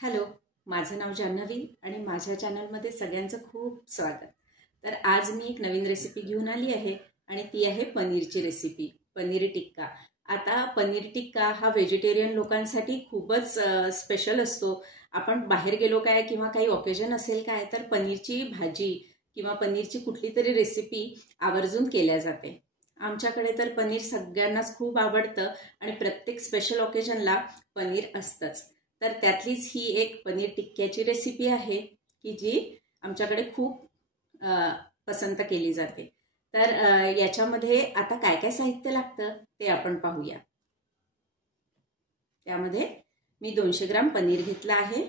Hello, माझं नाव जान्हवी आणि माझ्या चॅनलमध्ये सगळ्यांचं खूप स्वागत। तर आज मी एक नवीन रेसिपी घेऊन आली आहे आणि ती आहे पनीरची रेसिपी, पनीर टिक्का। आता पनीर टिक्का हा व्हेजिटेरियन लोकांसाठी खूपच स्पेशल असतो। आपण बाहेर गेलो काय किंवा काही ऑकेजन असेल काय तर पनीरची भाजी किंवा पनीरची कुठली तरी रेसिपी आवर्जून केल्या जाते। आमच्याकडे तर पनीर सगळ्यांनाच खूप आवडतं आणि प्रत्येक स्पेशल ऑकेजनला पनीर असतंच। तर त्यातलीच ही एक पनीर टिक्क्याची रेसिपी आहे की जी आमच्याकडे खूप पसंत केली जाते। तर याच्यामध्ये आता काय काय साहित्य लागतं ते आपण पाहूया। त्यामध्ये मी 200 ग्राम पनीर घेतला आहे।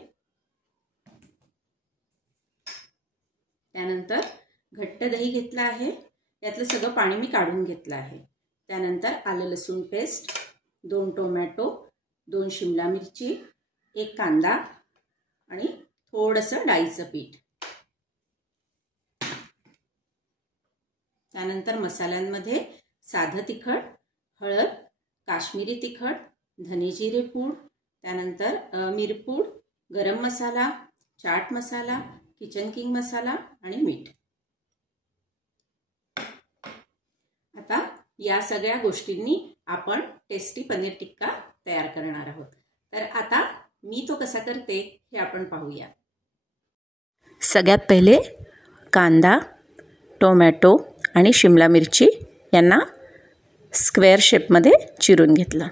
त्यानंतर घट्ट दही घेतला आहे, त्यातलं सगळं पाणी मी काढून घेतलं आहे। त्यानंतर आलं लसूण पेस्ट, 2 टोमॅटो, 2 शिमला मिरची, 1 कांदा आणि थोडंसं डाळीचं पीठ। त्यानंतर मसाल्यांमध्ये साधं तिखट, हळद, काश्मीरी तिखट, धने जिरे पूड, त्यानंतर मिरपूड, गरम मसाला, चाट मसाला, किचन किंग मसाला आणि मीठ। आता या सगळ्या गोष्टींनी आपण टेस्टी पनीर टिक्का तयार करणार आहोत। तर आता मी तो कसा करते हे आपण पाहूया। सगळ्यात पहिले कांदा, टोमॅटो आणि शिमला मिरची यांना स्क्वेअर शेपमध्ये चिरून घेतलं।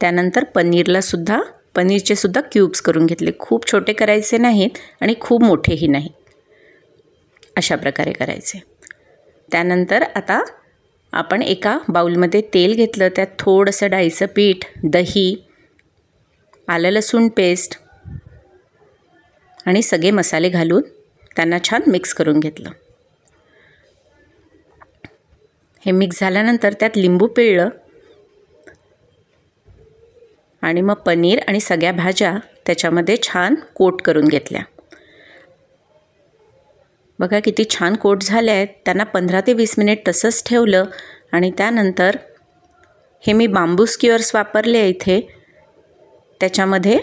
त्यानंतर पनीरचे सुद्धा क्यूब्स करून घेतले। खूप छोटे करायचे नाहीत आणि खूप मोठेही नाही, अशा प्रकारे करायचे। त्यानंतर आता आपण एका बाउलमध्ये तेल घेतलं, त्यात थोडंसं डाळीचं पीठ, दही, आलं लसूण पेस्ट आणि सगळे मसाले घालून त्यांना छान मिक्स करून घेतलं। हे मिक्स झाल्यानंतर त्यात लिंबू पिळलं आणि मग पनीर आणि सगळ्या भाज्या त्याच्यामध्ये छान कोट करून घेतल्या। बघा किती छान कोट झाले आहेत। त्यांना 15 ते 20 मिनिट तसंच ठेवलं आणि त्यानंतर हे मी बांबू स्क्यूअर्स वापरले इथे। त्याच्यामध्ये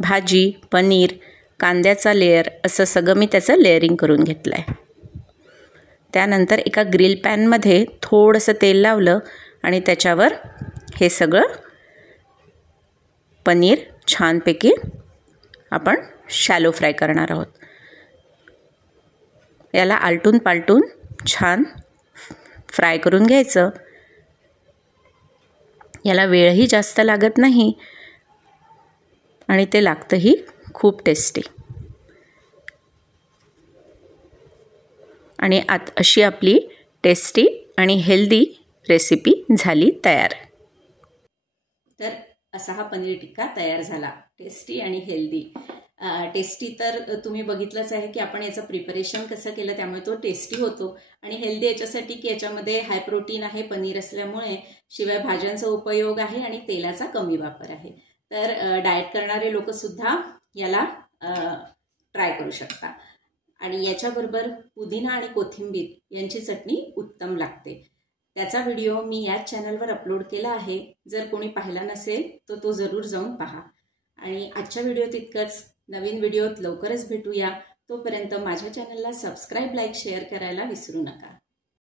भाजी, पनीर, कांद्याचा लेयर असं सगळं मी त्याचं लेअरिंग करून घेतलं आहे। त्यानंतर एका ग्रिल पॅनमध्ये थोडंसं तेल लावलं आणि त्याच्यावर हे सगळं पनीर छानपैकी आपण शॅलो फ्राय करणार आहोत। याला आलटून पालटून छान फ्राय करून घ्यायचं। याला वेळही जास्त लागत नाही आणि ते लागतंही खूप टेस्टी। आणि अशी आपली टेस्टी आणि हेल्दी रेसिपी झाली तयार। तर असा हा पनीर टिक्का तयार झाला, टेस्टी आणि हेल्दी। टेस्टी तर तुम्ही बघितलंच आहे की आपण याचं प्रिपरेशन कसं केलं, त्यामुळे तो टेस्टी होतो। आणि हेल्दी याच्यासाठी की याच्यामध्ये हाय प्रोटीन आहे पनीर असल्यामुळे, शिवाय भाज्यांचा उपयोग आहे आणि तेलाचा कमी वापर आहे। तर डाएट करणारे लोक सुद्धा याला ट्राय करू शकता। आणि याच्याबरोबर पुदिना आणि कोथिंबीर यांची चटणी उत्तम लागते। त्याचा व्हिडिओ मी याच चॅनलवर अपलोड केला आहे, जर कोणी पाहिला नसेल तर तो जरूर जाऊन पहा। आणि आजच्या व्हिडिओत इतकंच। नवीन व्हिडिओत लवकरच भेटूया। तोपर्यंत माझ्या चॅनलला सबस्क्राईब, लाईक, शेअर करायला विसरू नका।